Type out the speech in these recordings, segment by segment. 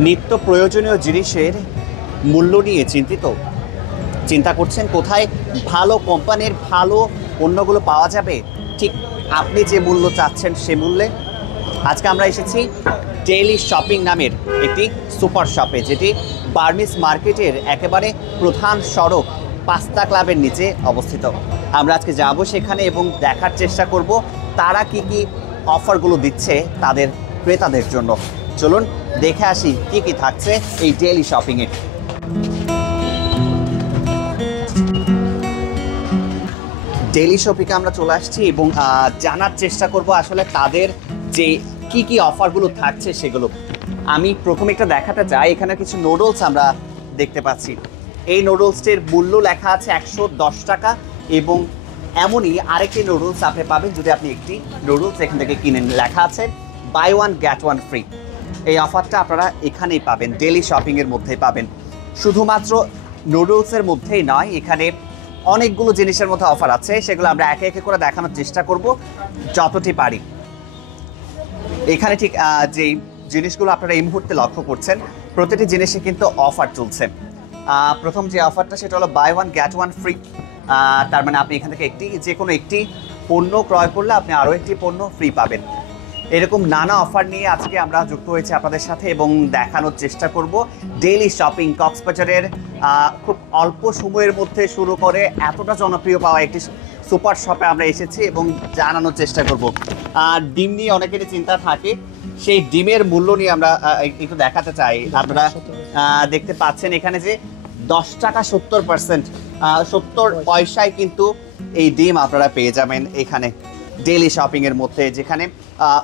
নিত্য প্রয়োজনীয় জিনিসের মূল্য নিয়ে চিন্তা করছেন কোথায় ভালো কোম্পানির ভালো পণ্যগুলো পাওয়া যাবে, ঠিক আপনি যে মূল্য চাচ্ছেন সে মূল্যে। আজকে আমরা এসেছি ডেইলি শপিং নামের একটি সুপার শপে, যেটি বার্মিজ মার্কেটের একেবারে প্রধান সড়ক পাস্তা ক্লাবের নিচে অবস্থিত। আমরা আজকে যাব সেখানে এবং দেখার চেষ্টা করব তারা কি কি অফারগুলো দিচ্ছে তাদের ক্রেতাদের জন্য। চলুন দেখে আসি কি কি থাকছে এই ডেইলি শপিংয়ে। ডেইলি শপিংয়ে আমরা চলে আসছি এবং জানার চেষ্টা করব আসলে তাদের যে কি কি অফারগুলো থাকছে সেগুলো। আমি প্রথমে একটা দেখাতে চাই, এখানে কিছু নুডলস আমরা দেখতে পাচ্ছি। এই নুডলসটির মূল্য লেখা আছে 110 টাকা এবং এমনই আরেকটি নুডলস আপনি পাবেন যদি আপনি একটি নুডলস এখান থেকে কিনেন, লেখা আছে buy one get one free. এই অফারটা আপনারা এখানেই পাবেন, ডেইলি শপিংয়ের মধ্যেই পাবেন। শুধুমাত্র নুডলসের মধ্যেই নয়, এখানে অনেকগুলো জিনিসের মধ্যে অফার আছে, সেগুলো আমরা একে একে করে দেখানোর চেষ্টা করব যতটি পারি। এখানে ঠিক যে জিনিসগুলো আপনারা এই মুহূর্তে লক্ষ্য করছেন প্রতিটি জিনিসে কিন্তু অফার চলছে। প্রথম যে অফারটা সেটা হলো buy one get one free. তার মানে আপনি এখান থেকে যে কোনো একটি পণ্য ক্রয় করলে আপনি আরও একটি পণ্য ফ্রি পাবেন। এরকম নানা অফার নিয়ে আজকে আমরা যুক্ত হয়েছি আপনাদের সাথে এবং দেখানোর চেষ্টা করব ডেইলি শপিং কক্সবাজারের খুব অল্প সময়ের মধ্যে শুরু করে এতটা জনপ্রিয় পাওয়া একটি সুপার শপে আমরা এসেছি এবং জানানোর চেষ্টা করব। ডিম নিয়ে অনেকেরই চিন্তা থাকে, সেই ডিমের মূল্য নিয়ে আমরা একটু দেখাতে চাই। আপনারা দেখতে পাচ্ছেন এখানে যে 10 টাকা 70%, 70 পয়সায় কিন্তু এই ডিম আপনারা পেয়ে যাবেন এখানে ডেইলি শপিংয়ের মধ্যে। যেখানে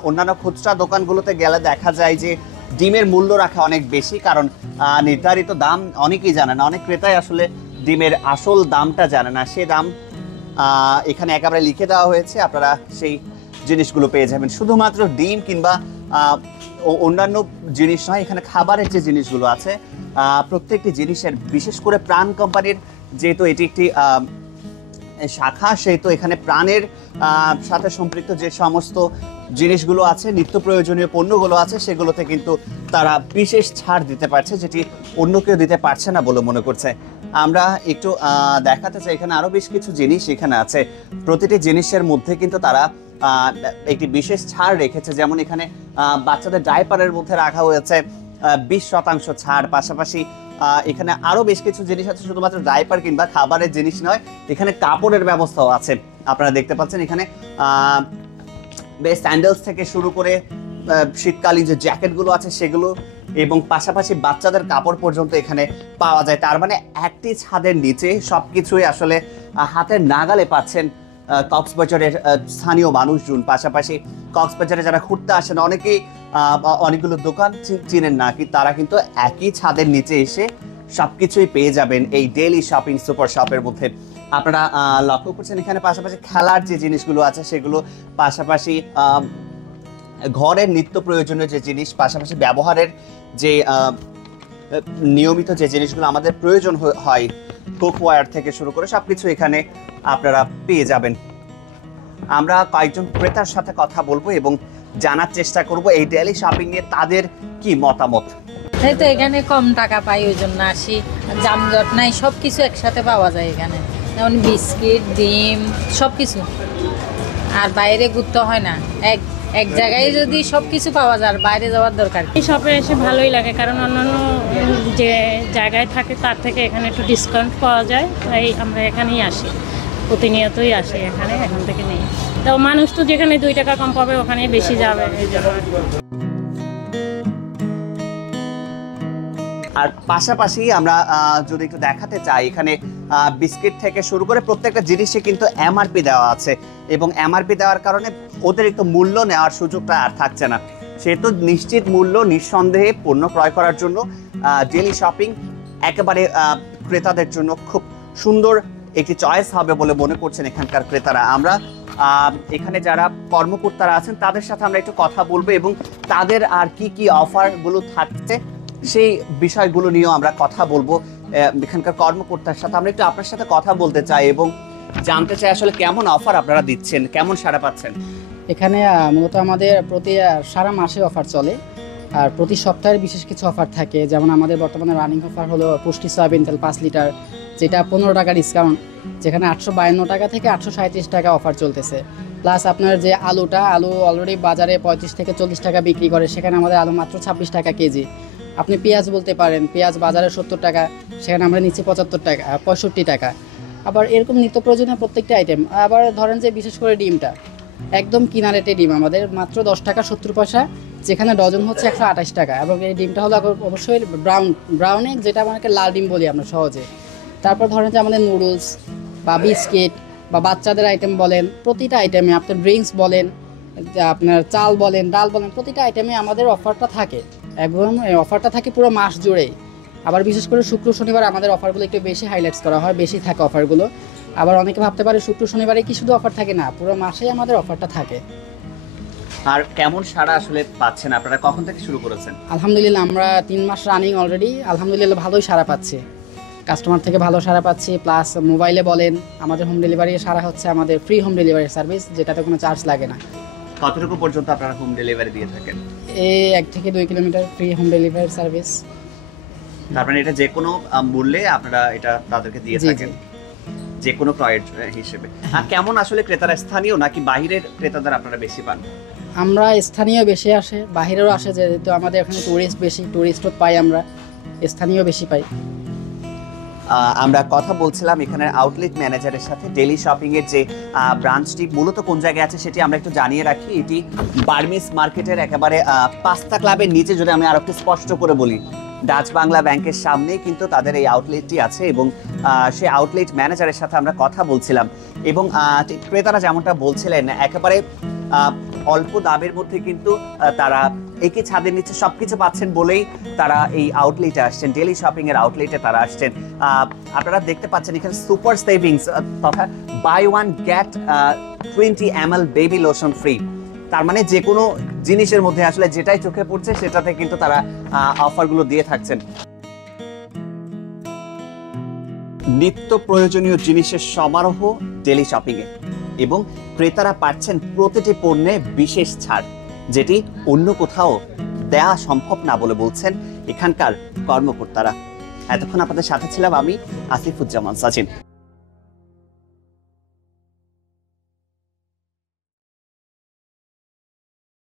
অন্যান্য খুচরা দোকানগুলোতে গেলে দেখা যায় যে ডিমের মূল্য রাখা অনেক বেশি, কারণ নির্ধারিত দাম অনেকেই জানে না, অনেক ক্রেতাই আসলে ডিমের আসল দামটা জানে না। সে দাম এখানে একেবারে লিখে দেওয়া হয়েছে, আপনারা সেই জিনিসগুলো পেয়ে যাবেন। শুধুমাত্র ডিম কিংবা অন্যান্য জিনিস নয়, এখানে খাবারের যে জিনিসগুলো আছে প্রত্যেকটি জিনিসের, বিশেষ করে প্রাণ কোম্পানির যেহেতু এটি একটি শাখা, সেহেতু এখানে প্রাণের সাথে সম্পৃক্ত যে সমস্ত জিনিসগুলো আছে, নিত্য প্রয়োজনীয় পণ্যগুলো আছে, সেগুলোতে কিন্তু তারা বিশেষ ছাড় দিতে পারছে, যেটি অন্য কেউ দিতে পারছে না বলে মনে করছে। আমরা একটু দেখাতে চাই, এখানে আরও বেশ কিছু জিনিস এখানে আছে। প্রতিটি জিনিসের মধ্যে কিন্তু তারা একটি বিশেষ ছাড় রেখেছে। যেমন এখানে বাচ্চাদের ডাইপারের মধ্যে রাখা হয়েছে 20% ছাড়। পাশাপাশি এখানে আরও বেশ কিছু জিনিস আছে, শুধুমাত্র ডাইপার কিংবা খাবারের জিনিস নয়, এখানে কাপড়ের ব্যবস্থাও আছে। আপনারা দেখতে পাচ্ছেন এখানে বেশ স্যান্ডেলস থেকে শুরু করে শীতকালীন যে জ্যাকেটগুলো আছে সেগুলো, এবং পাশাপাশি বাচ্চাদের কাপড় পর্যন্ত এখানে পাওয়া যায়। তার মানে একটি ছাদের নিচে সব কিছুই আসলে হাতের নাগালে পাচ্ছেন কক্সবাজারের স্থানীয় মানুষজন। পাশাপাশি কক্সবাজারে যারা ঘুরতে আসেন অনেকেই অনেকগুলো দোকান চিনেন না, কি তারা কিন্তু একই ছাদের নিচে এসে সবকিছুই পেয়ে যাবেন এই ডেইলি শপিং সুপার শপের মধ্যে। আপনারা লক্ষ্য করছেন এখানে পাশাপাশি খেলার যে জিনিসগুলো আছে সেগুলো, পাশাপাশি ঘরের নিত্য প্রয়োজনীয় যে জিনিস, পাশাপাশি ব্যবহারের যে নিয়মিত যে জিনিসগুলো আমাদের প্রয়োজন হয়, কুকওয়্যার থেকে শুরু করে সবকিছু এখানে আপনারা পেয়ে যাবেন। আমরা কয়েকজন ক্রেতার সাথে কথা বলবো এবং জানার চেষ্টা করব এই ডেইলি শপিং নিয়ে তাদের কি মতামত। তাই তো এখানে কম টাকা পাই, ওই জন্য আসি। জামজট নাই, সব কিছু একসাথে পাওয়া যায় এখানে, যেমন বিস্কিট, ডিম, সব কিছু। আর বাইরে ঘুরতে হয় না, এক জায়গায় যদি সব কিছু পাওয়া যায়, বাইরে যাওয়ার দরকার। এই শপে এসে ভালোই লাগে, কারণ অন্যান্য যে জায়গায় থাকে তার থেকে এখানে একটু ডিসকাউন্ট পাওয়া যায়, তাই আমরা এখানেই আসি, প্রতিনিয়তই আসি এখানে, এখান থেকে নেই। তো মানুষ তো যেখানে 2 টাকা কম পাবে ওখানে বেশি যাবে, এই জন্য। আর পাশাপাশি আমরা যদি একটু দেখাতে চাই, এখানে বিস্কিট থেকে শুরু করে প্রত্যেকটা জিনিসে কিন্তু এমআরপি দেওয়া আছে, এবং এমআরপি দেওয়ার কারণে অতিরিক্ত মূল্য নেওয়ার সুযোগটা আর থাকছে না। সেহেতু নিশ্চিত মূল্য নিঃসন্দেহে পণ্য ক্রয় করার জন্য ডেইলি শপিং একেবারে ক্রেতাদের জন্য খুব সুন্দর একটি চয়েস হবে বলে মনে করছেন এখানকার ক্রেতারা। আমরা এখানে যারা কর্মকর্তারা আছেন তাদের সাথে আমরা একটু কথা বলবো এবং তাদের আর কি কি অফারগুলো থাকছে সেই বিষয়গুলো নিয়েও আমরা কথা বলবো। এখানকার কর্মকর্তার সাথে আমরা একটু আপনার সাথে কথা বলতে চাই এবং জানতে চাই আসলে কেমন অফার আপনারা দিচ্ছেন, কেমন সাড়া পাচ্ছেন। এখানে মূলত আমাদের প্রতি সারা মাসে অফার চলে। আর প্রতি সপ্তাহে বিশেষ কিছু অফার থাকে, যেমন আমাদের বর্তমানে রানিং অফার হলো পুষ্টি সয়াবিন তেল 5 লিটার, যেটা 15 টাকা ডিসকাউন্ট, যেখানে 852 টাকা থেকে 837 টাকা অফার চলতেছে। প্লাস আপনার যে আলু অলরেডি বাজারে 35 থেকে 40 টাকা বিক্রি করে, সেখানে আমাদের আলু মাত্র 26 টাকা কেজি। আপনি পেঁয়াজ বলতে পারেন, পেঁয়াজ বাজারে 70 টাকা, সেখানে আমরা নিচ্ছি 65 টাকা। আবার এরকম নিত্য প্রয়োজনীয় প্রত্যেকটা আইটেম। আবার ধরেন যে বিশেষ করে ডিমটা একদম কিনা রেটে ডিম আমাদের মাত্র 10 টাকা 70 পয়সা, যেখানে ডজন হচ্ছে 128 টাকা। এবং এই ডিমটা হলো অবশ্যই ব্রাউন এগ, যেটা আমাকে লাল ডিম বলি আমরা সহজে। তারপর ধরেন যে আমাদের নুডলস বা বিস্কিট বা বাচ্চাদের আইটেম বলেন, প্রতিটা আইটেমে আপনার ড্রিঙ্কস বলেন, আপনার চাল বলেন, ডাল বলেন, প্রতিটা আইটেমে আমাদের অফারটা থাকে। একদম এই অফারটা থাকে পুরো মাস জুড়েই। আবার বিশেষ করে শুক্র শনিবার আমাদের অফারগুলো একটু বেশি হাইলাইটস করা হয়, বেশি থাকে অফারগুলো। আবার অনেকে ভাবতে পারে শুক্র শনিবারে কি শুধু অফার থাকে, না, পুরো মাসেই আমাদের অফারটা থাকে। আর কেমন সাড়া আসলে পাচ্ছেন আপনারা, কখন থেকে শুরু করেছেন? আলহামদুলিল্লাহ আমরা 3 মাস রানিং অলরেডি, আলহামদুলিল্লাহ ভালোই সাড়া পাচ্ছি, কাস্টমার থেকে ভালো সাড়া পাচ্ছি। প্লাস মোবাইলে বলেন, আমাদের হোম ডেলিভারি সাড়া হচ্ছে, আমাদের ফ্রি হোম ডেলিভারি সার্ভিস, যেটাতে কোনো চার্জ লাগে না। কতটুকু পর্যন্ত আপনারা হোম ডেলিভারি দিয়ে থাকেন? 1 থেকে 2 kilometre free home delivery service. তার মানে এটা যে কোনো মূল্যে আপনারা এটা তাদেরকে দিয়ে জি, থাকেন, যে কোনো ক্রয়ের হিসেবে। আর কেমন আসলে ক্রেতারা স্থানীয় নাকি বাইরের ক্রেতাদের আপনারা বেশি পান? আমরা স্থানীয় বেশি আসে, বাইরেও আসে, যেহেতু আমাদের এখানে টুরিস্ট বেশি, টুরিস্টও পাই আমরা, স্থানীয় বেশি পাই। আমরা কথা বলছিলাম এখানের আউটলেট ম্যানেজারের সাথে। ডেলি শপিং এর যে ব্রাঞ্চটি মূলত কোন জায়গায় আছে সেটি আমরা একটু জানিয়ে রাখি। এটি বার্মিস মার্কেটের একেবারে পাস্তা ক্লাবের নিচে, যদি আমি আরো একটু স্পষ্ট করে বলি, ডাচ বাংলা ব্যাংকের সামনেই কিন্তু তাদের এই আউটলেটটি আছে। এবং সেই আউটলেট ম্যানেজারের সাথে আমরা কথা বলছিলাম, এবং ক্রেতারা যেমনটা বলছিলেন একেবারে অল্প দামের মধ্যে কিন্তু তারা একই ছাদের নিচে সবকিছু পাচ্ছেন বলেই তারা এই আউটলেটে আসছেন, ডেলি শপিং এর আউটলেটে তারা আসছেন। আপনারা দেখতে পাচ্ছেন এখানে সুপার সেভিংস তথা buy one get 20 ml baby lotion free. তার মানে যে কোনো জিনিসের মধ্যে আসলে যেটাই চোখে পড়ছে সেটাতে কিন্তু তারা অফারগুলো দিয়ে থাকছেন। নিত্য প্রয়োজনীয় জিনিসের সমারোহ ডেলি শপিং এ, এবং ক্রেতারা পাচ্ছেন প্রতিটি পণ্যে বিশেষ ছাড়, যেটি অন্য কোথাও দেয়া সম্ভব না বলে বলছেন এখানকার কর্মকর্তারা। এতক্ষণ আপনাদের সাথে ছিলাম আমি আসিফুজ্জামান সাচিন।